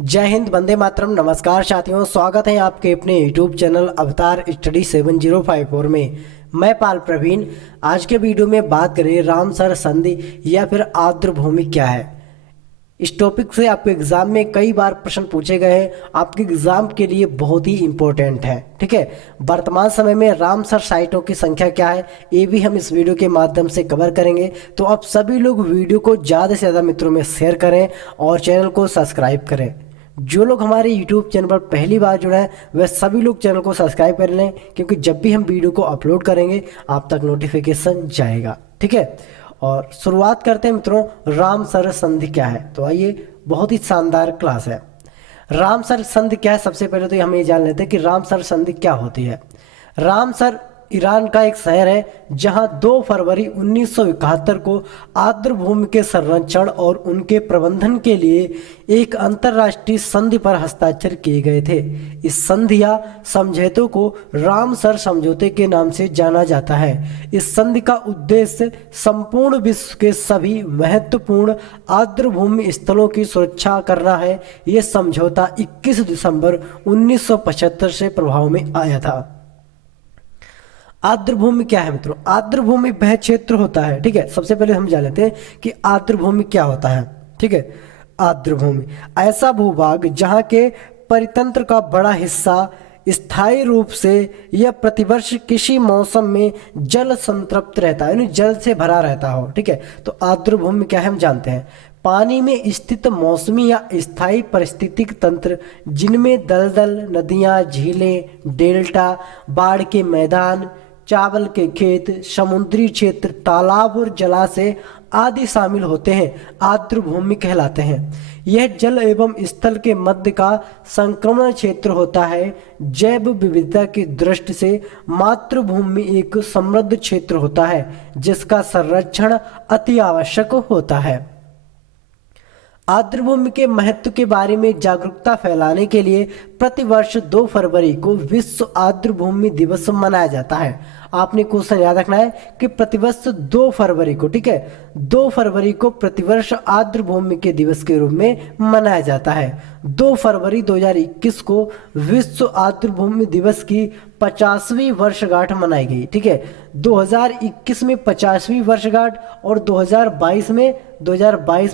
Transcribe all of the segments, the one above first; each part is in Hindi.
जय हिंद, वंदे मातरम। नमस्कार साथियों, स्वागत है आपके अपने यूट्यूब चैनल अवतार स्टडी 7054 में। मैं पाल प्रवीण। आज के वीडियो में बात करें रामसर संधि या फिर आर्द्रभूमि क्या है। इस टॉपिक से आपके एग्जाम में कई बार प्रश्न पूछे गए हैं, आपके एग्जाम के लिए बहुत ही इंपॉर्टेंट है। ठीक है, वर्तमान समय में रामसर साइटों की संख्या क्या है ये भी हम इस वीडियो के माध्यम से कवर करेंगे। तो आप सभी लोग वीडियो को ज़्यादा से ज़्यादा मित्रों में शेयर करें और चैनल को सब्सक्राइब करें। जो लोग हमारे YouTube चैनल पर पहली बार जुड़े हैं वह सभी लोग चैनल को सब्सक्राइब कर लें, क्योंकि जब भी हम वीडियो को अपलोड करेंगे आप तक नोटिफिकेशन जाएगा। ठीक है, और शुरुआत करते हैं मित्रों, रामसर संधि क्या है। तो आइए, बहुत ही शानदार क्लास है। रामसर संधि क्या है, सबसे पहले तो हम ये जान लेते हैं कि रामसर संधि क्या होती है। रामसर ईरान का एक शहर है जहां 2 फरवरी 1971 को आर्द्रभूमि के संरक्षण और उनके प्रबंधन के लिए एक अंतर्राष्ट्रीय संधि पर हस्ताक्षर किए गए थे। इस संधि या समझौते को रामसर समझौते के नाम से जाना जाता है। इस संधि का उद्देश्य संपूर्ण विश्व के सभी महत्वपूर्ण आर्द्रभूमि स्थलों की सुरक्षा करना है। यह समझौता 21 दिसंबर 1975 से प्रभाव में आया था। आर्द्रभूमि क्या है मित्रों? आर्द्रभूमि वह क्षेत्र होता है, ठीक है, सबसे पहले हम जान लेते हैं कि आर्द्रभूमि क्या होता है। ठीक है, आर्द्रभूमि ऐसा भूभाग जहां के परितंत्र का बड़ा हिस्सा स्थायी रूप से या प्रतिवर्ष किसी मौसम में जल संतृप्त रहता है, यानी जल से भरा रहता हो। ठीक है, तो आर्द्रभूमि क्या है हम जानते हैं। पानी में स्थित मौसमी या स्थायी पारिस्थितिक तंत्र जिनमें दलदल, नदियां, झीलें, डेल्टा, बाढ़ के मैदान, चावल के खेत, समुद्री क्षेत्र, तालाब और जलाशय आदि शामिल होते हैं, आर्द्रभूमि कहलाते हैं। यह जल एवं स्थल के मध्य का संक्रमण क्षेत्र होता है। जैव विविधता की दृष्टि से मातृभूमि एक समृद्ध क्षेत्र होता है जिसका संरक्षण अति आवश्यक होता है। आर्द्रभूमि के महत्व के बारे में जागरूकता फैलाने के लिए प्रतिवर्ष 2 फरवरी को विश्व आर्द्रभूमि दिवस मनाया जाता है। आपने क्वेश्चन याद रखना है कि प्रतिवर्ष 2 फरवरी को, ठीक है, 2 फरवरी को प्रतिवर्ष आर्द्रभूमि के दिवस के रूप में मनाया जाता है। 2 फरवरी 2021 को विश्व आर्द्रभूमि दिवस की 50वीं वर्षगांठ मनाई गई। ठीक है, 2021 में 50वीं वर्षगांठ और 2022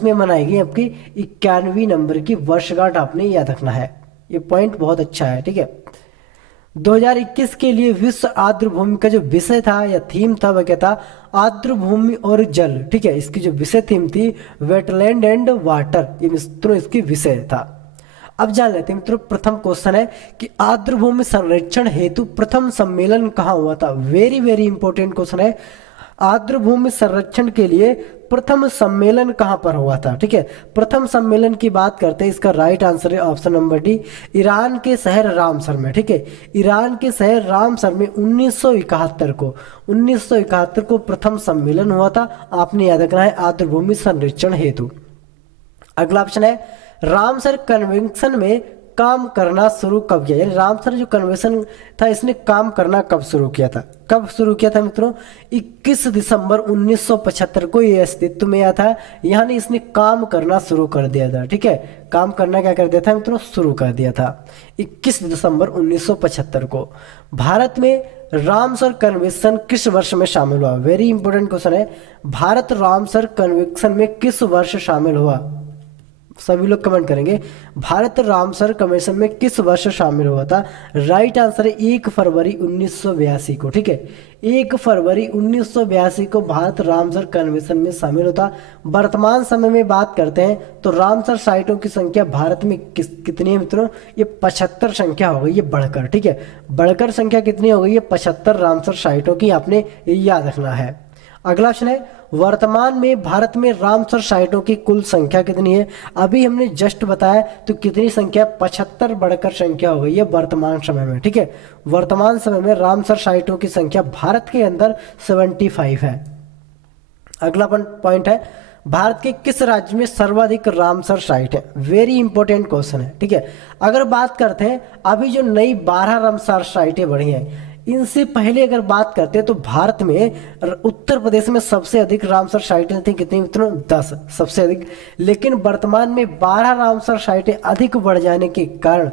में मनाई गई आपकी 91वीं नंबर की वर्षगांठ। आपने याद रखना है, ये पॉइंट बहुत अच्छा है। ठीक है, 2021 के लिए विश्व आर्द्रभूमि का जो विषय था या थीम था वह क्या था? आर्द्रभूमि और जल। ठीक है, इसकी जो विषय थीम थी वेटलैंड एंड वाटर, ये मित्रों इसकी विषय था। अब जान लेते हैं मित्रों, प्रथम क्वेश्चन है कि आर्द्रभूमि संरक्षण हेतु प्रथम सम्मेलन कहाँ हुआ था। वेरी वेरी इंपॉर्टेंट क्वेश्चन है। आर्द्रभूमि संरक्षण के लिए प्रथम सम्मेलन कहां पर हुआ था? ठीक है, प्रथम सम्मेलन की बात करते हैं, इसका राइट आंसर है ऑप्शन नंबर डी, ईरान के शहर रामसर में। ठीक है, ईरान के शहर रामसर में 1971 को प्रथम सम्मेलन हुआ था। आपने याद रखना है आर्द्रभूमि संरक्षण हेतु। अगला ऑप्शन है रामसर कन्वेंशन में काम करना शुरू कब किया, यानी रामसर जो कन्वेंशन था इसने काम करना कब शुरू किया था? कब शुरू किया था मित्रों? 21 दिसंबर 1975 को ये अस्तित्व में आया था, यानी इसने काम करना शुरू कर दिया था। ठीक है, काम करना क्या कर दिया था मित्रों? शुरू कर दिया था 21 दिसंबर 1975 को। भारत में रामसर कन्वेंशन किस वर्ष में शामिल हुआ? वेरी इंपॉर्टेंट क्वेश्चन है। भारत रामसर कन्वेंशन में किस वर्ष शामिल हुआ? सभी लोग कमेंट करेंगे, भारत रामसर कन्वेंशन में किस वर्ष शामिल हुआ था? राइट आंसर है 1 फरवरी 1982 को। ठीक है, 1 फरवरी 1982 को भारत रामसर कन्वेंशन में शामिल होता। वर्तमान समय में बात करते हैं तो रामसर साइटों की संख्या भारत में कितनी है मित्रों? ये 75 संख्या हो गई, ये बढ़कर। ठीक है, बढ़कर संख्या कितनी हो गई? ये 75 रामसर साइटों की आपने याद रखना है। अगला ऑप्शन है वर्तमान में भारत में रामसर साइटों की कुल संख्या कितनी है? अभी हमने जस्ट बताया तो कितनी संख्या? 75 बढ़कर संख्या हो गई है वर्तमान समय में। ठीक है, वर्तमान समय में रामसर साइटों की संख्या भारत के अंदर 75 है। अगला पॉइंट है भारत के किस राज्य में सर्वाधिक रामसर साइट है? वेरी इंपॉर्टेंट क्वेश्चन है। ठीक है, अगर बात करते हैं अभी जो नई 12 रामसर साइटें बढ़ी हैं, इनसे पहले अगर बात करते हैं तो भारत में उत्तर प्रदेश में सबसे अधिक रामसर साइटें थी, कितनी मित्रों? 10 सबसे अधिक। लेकिन वर्तमान में 12 रामसर साइटें अधिक बढ़ जाने के कारण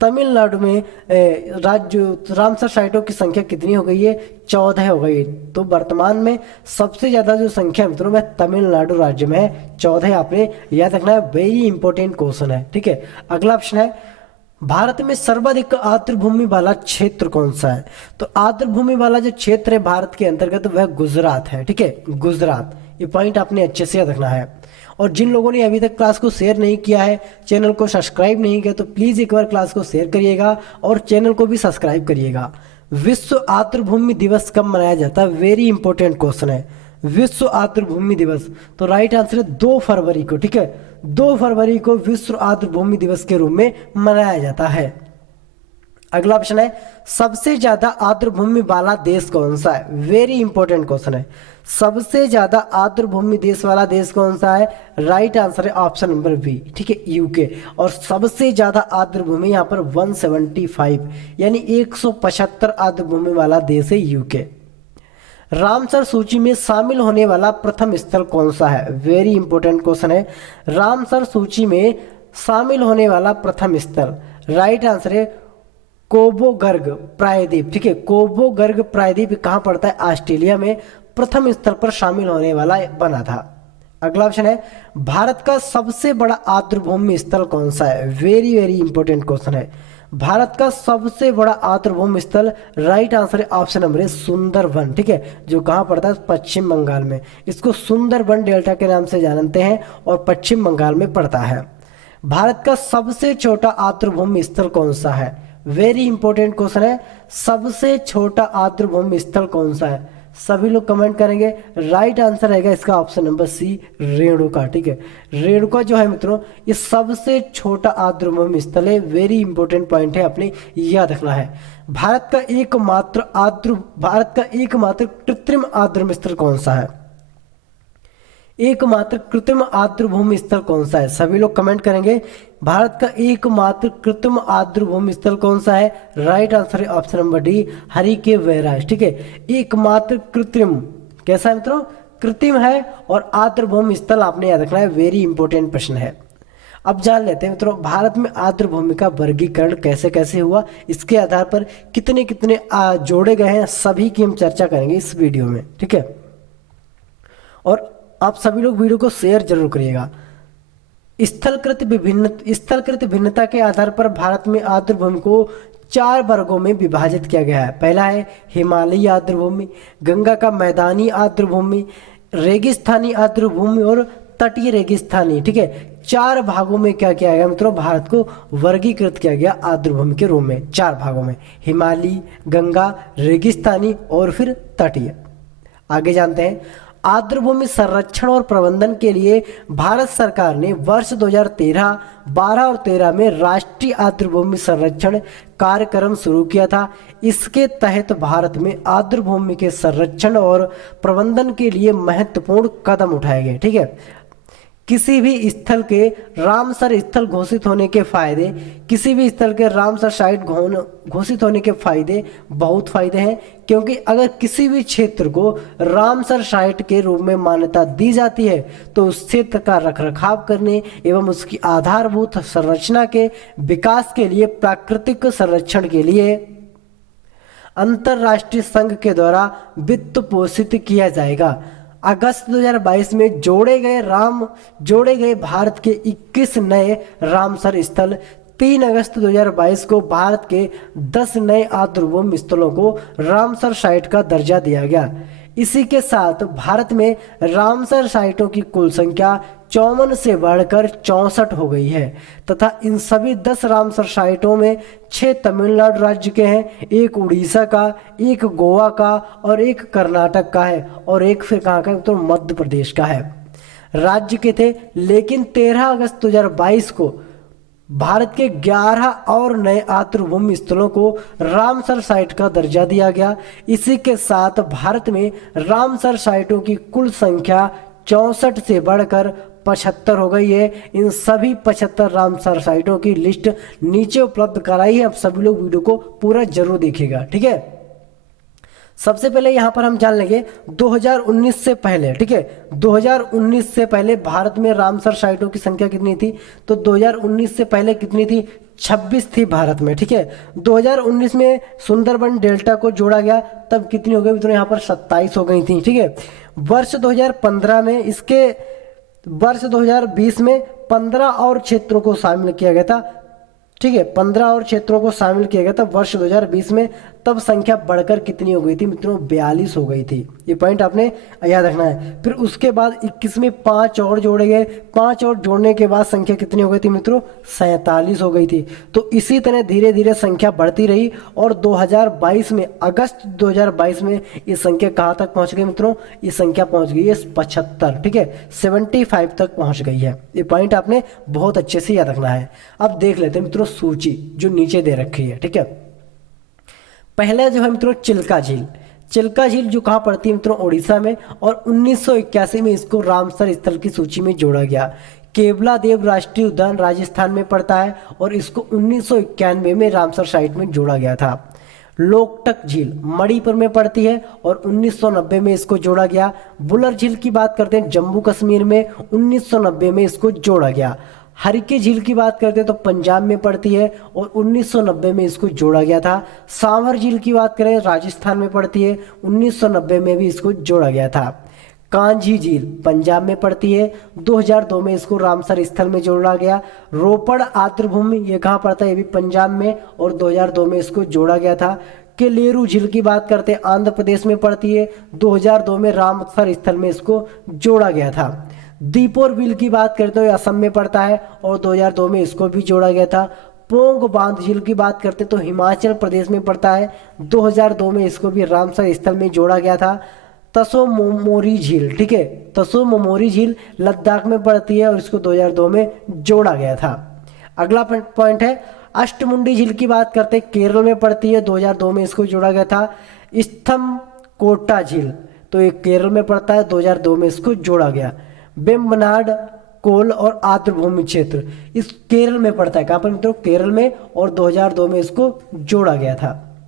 तमिलनाडु में राज्य रामसर साइटों की संख्या कितनी हो गई है? 14 हो गई। तो वर्तमान में सबसे ज्यादा जो संख्या मित्रों में तमिलनाडु राज्य में है, 14। आपने याद रखना है, वेरी इंपॉर्टेंट क्वेश्चन है, ठीक है। अगला ऑप्शन है, भारत में सर्वाधिक आर्द्र भूमि वाला क्षेत्र कौन सा है? तो आर्द्र भूमि वाला जो क्षेत्र है भारत के अंतर्गत वह गुजरात है, ठीक है, गुजरात। ये पॉइंट आपने अच्छे से याद रखना है। और जिन लोगों ने अभी तक क्लास को शेयर नहीं किया है, चैनल को सब्सक्राइब नहीं किया, तो प्लीज एक बार क्लास को शेयर करिएगा और चैनल को भी सब्सक्राइब करिएगा। विश्व आर्द्र भूमि दिवस कब मनाया जाता है? वेरी इंपॉर्टेंट क्वेश्चन है। विश्व आर्द्र भूमि दिवस, तो राइट आंसर है 2 फरवरी को, ठीक है। 2 फरवरी को विश्व आर्द्र भूमि दिवस के रूप में मनाया जाता है। अगला ऑप्शन है, सबसे ज्यादा आर्द्र भूमि वाला देश कौन सा है? वेरी इंपॉर्टेंट क्वेश्चन है। सबसे ज्यादा आर्द्र भूमि देश वाला देश कौन सा है? राइट आंसर है ऑप्शन नंबर बी, ठीक है, यूके। और सबसे ज्यादा आर्द्र भूमि यहाँ पर 175 यानी 175 आर्द्र भूमि वाला देश है यूके। रामसर सूची में शामिल होने वाला प्रथम स्थल कौन सा है? वेरी इंपॉर्टेंट क्वेश्चन है। रामसर सूची में शामिल होने वाला प्रथम स्थल, राइट आंसर है कोबोगर्ग प्रायद्वीप, ठीक है। कोबोगर्ग प्रायद्वीप कहाँ पड़ता है? ऑस्ट्रेलिया में प्रथम स्तर पर शामिल होने वाला बना था। अगला ऑप्शन है, भारत का सबसे बड़ा आर्द्रभूमि स्थल कौन सा है? वेरी वेरी इंपॉर्टेंट क्वेश्चन है। भारत का सबसे बड़ा आर्द्रभूमि स्थल, राइट आंसर है ऑप्शन नंबर है सुंदरबन, ठीक है, जो कहाँ पड़ता है? पश्चिम बंगाल में। इसको सुंदरबन डेल्टा के नाम से जानते हैं और पश्चिम बंगाल में पड़ता है। भारत का सबसे छोटा आर्द्रभूमि स्थल कौन सा है? वेरी इंपॉर्टेंट क्वेश्चन है। सबसे छोटा आर्द्रभूमि स्थल कौन सा है? सभी लोग कमेंट करेंगे। राइट आंसर रहेगा इसका ऑप्शन नंबर सी, रेणुका, ठीक है। रेणुका जो है मित्रों, ये सबसे छोटा आर्द्रभूमि स्थल है। वेरी इंपॉर्टेंट पॉइंट है, आपने याद रखना है। भारत का एकमात्र कृत्रिम आर्द्रभूमि स्थल कौन सा है? एकमात्र कृत्रिम आर्द्रभूमि स्थल कौन सा है? सभी लोग कमेंट करेंगे। भारत का एकमात्र कृत्रिम आर्द्रभूमि स्थल कौन सा है? राइट आंसर है ऑप्शन नंबर डी, हरिके वैराज, ठीक है। एकमात्र कृत्रिम, कैसा है मित्रों? कृत्रिम है। और आर्द्रभूमि स्थल आपने याद रखना है, वेरी इंपॉर्टेंट प्रश्न है। अब जान लेते हैं मित्रों, भारत में आर्द्रभूमि का वर्गीकरण कैसे कैसे हुआ, इसके आधार पर कितने कितने जोड़े गए हैं, सभी की हम चर्चा करेंगे इस वीडियो में, ठीक है। और आप सभी लोग वीडियो को शेयर जरूर करिएगा। स्थलकृत भिन्नता के आधार पर भारत में आर्द्रभूमि को 4 वर्गों में विभाजित किया गया है। पहला है हिमालयी आर्द्रभूमि, गंगा का मैदानी आर्द्रभूमि, रेगिस्तानी आर्द्रभूमि और तटीय रेगिस्तानी, ठीक है। 4 भागों में क्या किया गया मित्रों? भारत को वर्गीकृत किया गया आर्द्रभूमि के रूप में, 4 भागों में, हिमालयी, गंगा, रेगिस्तानी और फिर तटीय। आगे जानते हैं, आर्द्रभूमि संरक्षण और प्रबंधन के लिए भारत सरकार ने वर्ष 2013, 12 और 13 में राष्ट्रीय आर्द्रभूमि संरक्षण कार्यक्रम शुरू किया था। इसके तहत भारत में आर्द्रभूमि के संरक्षण और प्रबंधन के लिए महत्वपूर्ण कदम उठाए गए, ठीक है। किसी भी स्थल के रामसर स्थल घोषित होने के फायदे, किसी भी स्थल के रामसर साइट घोषित होने के फायदे, बहुत फायदे हैं। क्योंकि अगर किसी भी क्षेत्र को रामसर साइट के रूप में मान्यता दी जाती है तो उस क्षेत्र का रखरखाव करने एवं उसकी आधारभूत संरचना के विकास के लिए, प्राकृतिक संरक्षण के लिए अंतरराष्ट्रीय संघ के द्वारा वित्त पोषित किया जाएगा। अगस्त 2022 में जोड़े गए भारत के 21 नए रामसर स्थल। 3 अगस्त 2022 को भारत के 10 नए आर्द्रभूमि स्थलों को रामसर साइट का दर्जा दिया गया। इसी के साथ भारत में रामसर साइटों की कुल संख्या 54 से बढ़कर 64 हो गई है तथा इन सभी 10 रामसर साइटों में 6 तमिलनाडु राज्य के हैं, 1 उड़ीसा का, 1 गोवा का और 1 कर्नाटक का है और 1 फिर कहाँ का? तो मध्य प्रदेश का है। राज्य के थे, लेकिन 13 अगस्त 2022 को भारत के 11 और नए आर्द्रभूमि स्थलों को रामसर साइट का दर्जा दिया गया। इसी के साथ भारत में रामसर साइटों की कुल संख्या 64 से बढ़कर 75 हो गई है। इन सभी 75 रामसर साइटों की लिस्ट नीचे उपलब्ध कराई है। अब सभी लोग वीडियो को पूरा जरूर देखिएगा, ठीक है। सबसे पहले यहाँ पर हम जान लेंगे 2019 से पहले, ठीक है, 2019 से पहले भारत में रामसर साइटों की संख्या कितनी थी? तो 2019 से पहले कितनी थी? 26 थी भारत में, ठीक है। 2019 में सुंदरबन डेल्टा को जोड़ा गया, तब कितनी हो गई? तो यहाँ पर 27 हो गई थी, ठीक है। वर्ष 2015 में इसके वर्ष 2020 में 15 और क्षेत्रों को शामिल किया गया था, ठीक है, 15 और क्षेत्रों को शामिल किया गया था वर्ष 2020 में, तब संख्या बढ़कर कितनी हो गई थी मित्रों? 42 हो गई थी। ये पॉइंट आपने याद रखना है। फिर उसके बाद 21 में 5 और जोड़े गए, 5 और जोड़ने के बाद संख्या कितनी हो गई थी मित्रों? 47 हो गई थी। तो इसी तरह धीरे धीरे संख्या बढ़ती रही और 2022 में, अगस्त 2022 में ये संख्या कहाँ तक पहुँच गई मित्रों? ये संख्या पहुँच गई है 75, ठीक है, 75 तक पहुँच गई है। ये पॉइंट आपने बहुत अच्छे से याद रखना है। अब देख लेते हैं मित्रों सूची जो नीचे दे रखी है, ठीक है। पहले जो है मित्रों चिल्का झील, चिल्का झील जो कहाँ पड़ती है मित्रों? उड़ीसा में, और 1981 में इसको रामसर स्थल की सूची में जोड़ा गया। केवला देव राष्ट्रीय उद्यान राजस्थान में पड़ता है और इसको 1991 में रामसर साइट में जोड़ा गया था। लोकटक झील मणिपुर में पड़ती है और 1990 में इसको जोड़ा गया। बुलर झील की बात करते हैं जम्मू कश्मीर में, 1990 में इसको जोड़ा गया। हरिके झील की बात करते हैं तो पंजाब में पड़ती है और 1990 में इसको जोड़ा गया था। सांभर झील की बात करें राजस्थान में पड़ती है, 1990 में भी इसको जोड़ा गया था। कांझी झील पंजाब में पड़ती है, 2002 में इसको रामसर स्थल में जोड़ा गया। रोपड़ आर्द्रभूमि ये कहाँ पड़ता है? ये भी पंजाब में, और 2002 में इसको जोड़ा गया था। केलेरू झील की बात करते हैं आंध्र प्रदेश में पड़ती है, 2002 में रामसर स्थल में इसको जोड़ा गया था। दीपोर बिल की बात करते हुए असम में पड़ता है और 2002 में इसको भी जोड़ा गया था। पोंग बांध झील की बात करते तो हिमाचल प्रदेश में पड़ता है, 2002 में इसको भी रामसर स्थल में जोड़ा गया था। तसो मोमोरी झील, ठीक है, तसो मोमोरी झील लद्दाख में पड़ती है और इसको 2002 में जोड़ा गया था। अगला पॉइंट है अष्टमुंडी झील की बात करते केरल में पड़ती है, 2002 में इसको जोड़ा गया था। स्थम कोटा झील तो ये केरल में पड़ता है, 2002 में इसको जोड़ा गया। बेम्बनाड कोल और आर्द्रभूमि क्षेत्र इस केरल में पड़ता है, कहां पर मित्रों? केरल में, और 2002 में इसको जोड़ा गया था।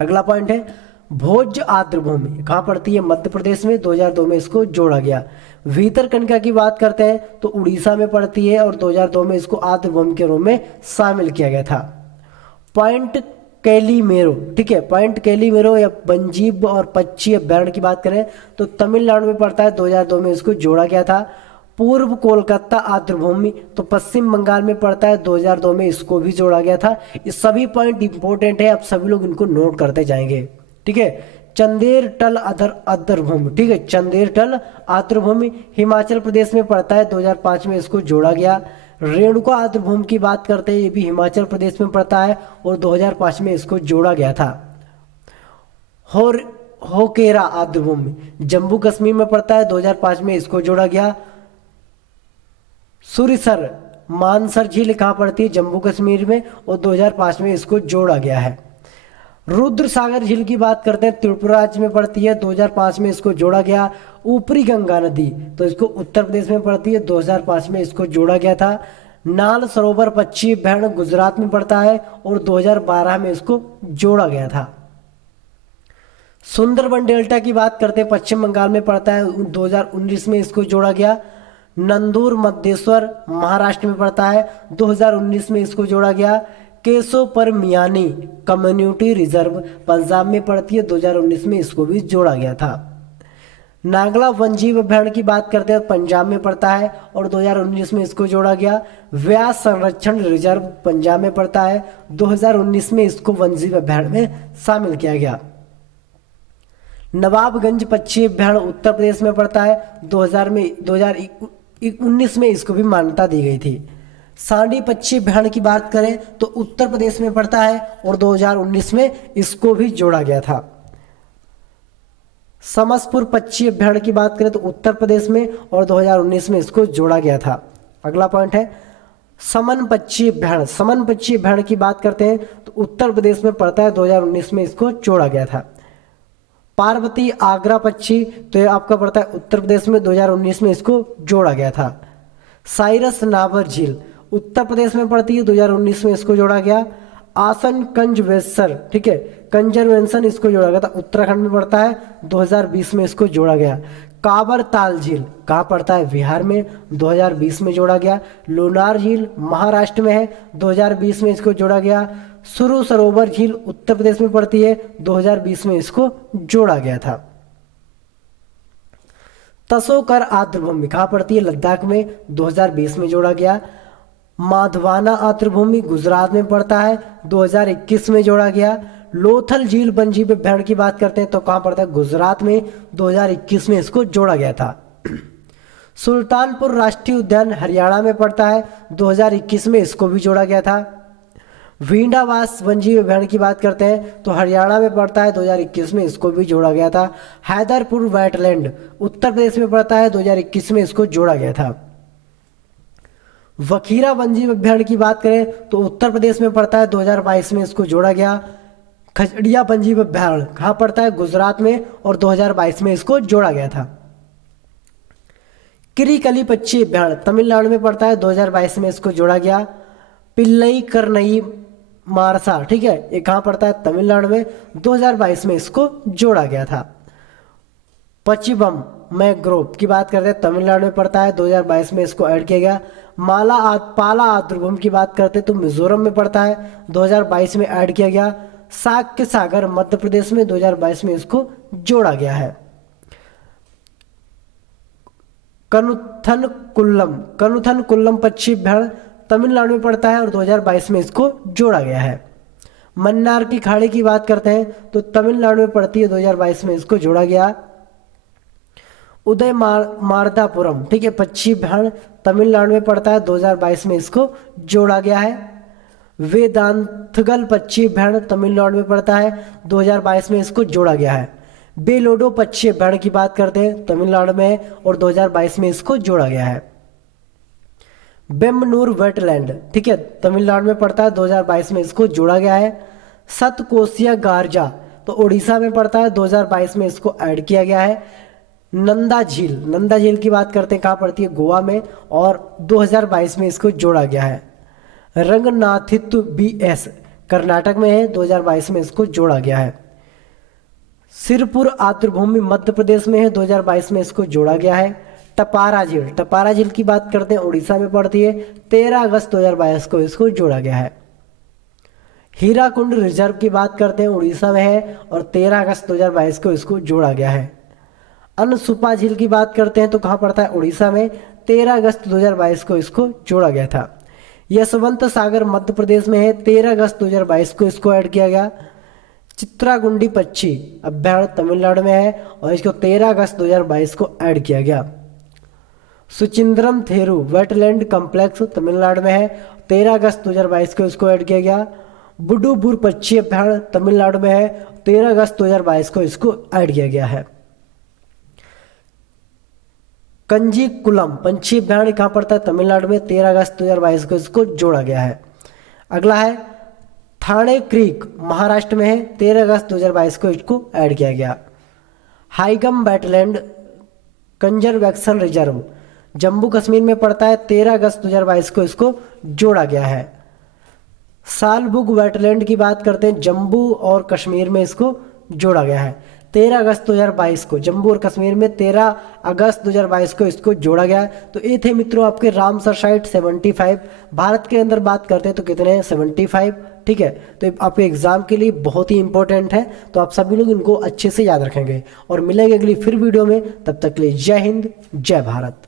अगला पॉइंट है भोज आर्द्रभूमि कहां पड़ती है? मध्य प्रदेश में, 2002 में इसको जोड़ा गया। भीतरकनिका की बात करते हैं तो उड़ीसा में पड़ती है और 2002 में इसको आर्द्रभूमि के रूप में शामिल किया गया था। पॉइंट कैलीमेरो, ठीक है, पॉइंट कैलीमेरो या बंजीब और पक्षी अभ्यारण्य की बात करें तो तमिलनाडु में पड़ता है, 2002 में इसको जोड़ा गया था। पूर्व कोलकाता आर्द्रभूमि तो पश्चिम बंगाल में पड़ता है, 2002 में इसको भी जोड़ा गया था। ये सभी पॉइंट इंपॉर्टेंट है, आप सभी लोग इनको नोट करते जाएंगे, ठीक है। चंदेर टल आर्द्रभूमि, ठीक है, चंदेर टल आर्द्रभूमि हिमाचल प्रदेश में पड़ता है, 2005 में इसको जोड़ा गया। रेणुका आर्द्रभूमि की बात करते हैं, ये भी हिमाचल प्रदेश में पड़ता है और 2005 में इसको जोड़ा गया था। होकेरा आर्द्रभूमि जम्मू कश्मीर में पड़ता है, 2005 में इसको जोड़ा गया। सुरिसर मानसर झील कहाँ पड़ती है? जम्मू कश्मीर में, और 2005 में इसको जोड़ा गया है। रुद्र सागर झील की बात करते हैं त्रिपुरा राज्य में पड़ती है, 2005 में इसको जोड़ा गया। ऊपरी गंगा नदी तो इसको उत्तर प्रदेश में पड़ती है, 2005 में इसको जोड़ा गया था। नाल सरोवर पश्चिमी अभ्यारण्य गुजरात में पड़ता है और 2012 में इसको जोड़ा गया था। सुंदरबन डेल्टा की बात करते हैं पश्चिम बंगाल में पड़ता है, 2019 में इसको जोड़ा गया। नंदूर मध्य महाराष्ट्र में पड़ता है, 2019 में इसको जोड़ा गया। केशोपरमियानी कम्युनिटी रिजर्व पंजाब में पड़ती है, 2019 में इसको भी जोड़ा गया था। नागला वन्यजीव अभ्यारण्य की बात करते हैं पंजाब में पड़ता है और 2019 में इसको जोड़ा गया। व्यास संरक्षण रिजर्व पंजाब में पड़ता है, 2019 में इसको वन्यजीव अभ्यारण्य में शामिल किया गया। नवाबगंज पक्षी अभ्यारण्य उत्तर प्रदेश में पड़ता है, 2019 में इसको भी मान्यता दी गई थी। सांडी पक्षी अभ्यारण्य की बात करें तो उत्तर प्रदेश में पड़ता है और 2019 में इसको भी जोड़ा गया था। समसपुर पक्षी अभ्यारण्य की बात करें तो उत्तर प्रदेश में और 2019 में इसको जोड़ा गया था। अगला पॉइंट है समन पक्षी अभ्यारण्य। समन पक्षी अभ्यारण्य की बात करते हैं तो उत्तर प्रदेश में पड़ता है, 2019 में इसको जोड़ा गया था। पार्वती आगरा पक्षी तो ये आपका पड़ता है उत्तर प्रदेश में, 2019 में इसको जोड़ा गया था। साइरस नावर झील उत्तर प्रदेश में पड़ती है, 2019 में इसको जोड़ा गया। आसन कंजवेसर, ठीक है, कंजरवेंशन इसको जोड़ा गया था, उत्तराखंड में पड़ता है, 2020 में इसको जोड़ा गया। काबर ताल झील कहाँ पड़ता है, बिहार में, 2020 में जोड़ा गया। लोनार झील महाराष्ट्र में है, 2020 में इसको जोड़ा गया। सुरु सरोवर झील उत्तर प्रदेश में पड़ती है, 2020 में इसको जोड़ा गया था। तसोकर आर्द्रभूमि कहाँ पड़ती है, लद्दाख में, 2020 में जोड़ा गया। माधवाना आर्द्रभूमि गुजरात में पड़ता है, 2021 में जोड़ा गया। लोथल झील वन्यजीव अभयारण्य की बात करते हैं तो कहाँ पड़ता है, गुजरात में, 2021 में इसको जोड़ा गया था। सुल्तानपुर राष्ट्रीय उद्यान हरियाणा में पड़ता है, 2021 में इसको भी जोड़ा गया था। विंडावास वन्यजीव अभयारण्य की बात करते हैं तो हरियाणा में पड़ता है, 2021 में इसको भी जोड़ा गया था। हैदरपुर वेटलैंड उत्तर प्रदेश में पड़ता है, 2021 में इसको जोड़ा गया था। वखीरा वन्यजीव अभयारण्य की बात करें तो उत्तर प्रदेश में पड़ता है, 2022 में इसको जोड़ा गया। खजड़िया वन्यजीव अभयारण्य कहाँ पड़ता है, गुजरात में, और 2022 में इसको जोड़ा गया था। किरिकली पक्षी अभयारण्य तमिलनाडु में पड़ता है, 2022 में इसको जोड़ा गया। पिल्लई करनई मारसा, ठीक है, ये कहाँ पड़ता है, तमिलनाडु में, 2022 में इसको जोड़ा गया था। पचिबम मैंग्रोव की बात करते हैं, तमिलनाडु में पड़ता है, 2022 में इसको ऐड किया गया। पाला आर्द्रभूमि की बात करते हैं तो मिजोरम में पड़ता है, 2022 में ऐड किया गया। साक्य सागर मध्य प्रदेश में, 2022 में इसको जोड़ा गया है। कनुथन कुल्लम पक्षी अभयारण्य तमिलनाडु में पड़ता है और 2022 में इसको जोड़ा गया है। मन्नार की खाड़ी की बात करते हैं तो तमिलनाडु में पड़ती है, 2022 में इसको जोड़ा गया। उदय मारदापुरम, ठीक है, पक्षी अभयारण्य तमिलनाडु में पड़ता है, 2022 में इसको जोड़ा गया है। वेदांतगल पक्षी अभयारण्य तमिलनाडु में पड़ता है, 2022 में इसको जोड़ा गया है। बेलोडो पक्षी अभयारण्य की बात करते हैं तमिलनाडु में और 2022 में इसको जोड़ा गया है। बेम्बनूर वेटलैंड, ठीक है, तमिलनाडु में पड़ता है, 2022 में इसको जोड़ा गया है। सतकोसिया गारजा तो उड़ीसा में पड़ता है, 2022 में इसको ऐड किया गया है। नंदा झील की बात करते हैं कहाँ पड़ती है, गोवा में, और 2022 में इसको जोड़ा गया है। रंगनाथित्व BS कर्नाटक में है, 2022 में इसको जोड़ा गया है। सिरपुर आर्द्रभूमि मध्य प्रदेश में है, 2022 में इसको जोड़ा गया है। टपारा झील की बात करते हैं उड़ीसा में पड़ती है, 13 अगस्त 2022 को इसको जोड़ा गया है। हीराकुंड रिजर्व की बात करते हैं उड़ीसा में है और 13 अगस्त 2022 को इसको जोड़ा गया है। अनसुपा झील की बात करते हैं तो कहाँ पड़ता है, उड़ीसा में, 13 अगस्त 2022 को इसको जोड़ा गया था। यशवंत सागर मध्य प्रदेश में है, 13 अगस्त 2022 को इसको ऐड किया गया। चित्रागुंडी पक्षी अभयारण्य तमिलनाडु में है और इसको 13 अगस्त 2022 को ऐड किया गया। सुचिंद्रम थेरू वेटलैंड कॉम्प्लेक्स तमिलनाडु में है, 13 अगस्त 2022 को इसको ऐड किया गया। बुडुबुर पक्षी अभयारण्य तमिलनाडु में है, 13 अगस्त 2022 को इसको ऐड किया गया है। कंजीकुलम पंछी अभयारण्य कहाँ पड़ता है, तमिलनाडु में, 13 अगस्त 2022 को इसको जोड़ा गया है। अगला है थाने क्रीक महाराष्ट्र में है, 13 अगस्त 2022 को इसको ऐड किया गया। Hygam wetland conservation reserve Jammu Kashmir में पड़ता है, 13 अगस्त 2022 को इसको जोड़ा गया है। सालबुग वेटलैंड की बात करते हैं, जम्मू और कश्मीर में इसको जोड़ा गया है, 13 अगस्त 2022 को, जम्मू और कश्मीर में 13 अगस्त 2022 को इसको जोड़ा गया है। तो ये थे मित्रों आपके रामसर साइट 75। भारत के अंदर बात करते हैं तो कितने हैं, 75, ठीक है। तो आपके एग्जाम के लिए बहुत ही इंपॉर्टेंट है, तो आप सभी लोग इनको अच्छे से याद रखेंगे और मिलेंगे अगली फिर वीडियो में। तब तक के लिए जय हिंद, जय भारत।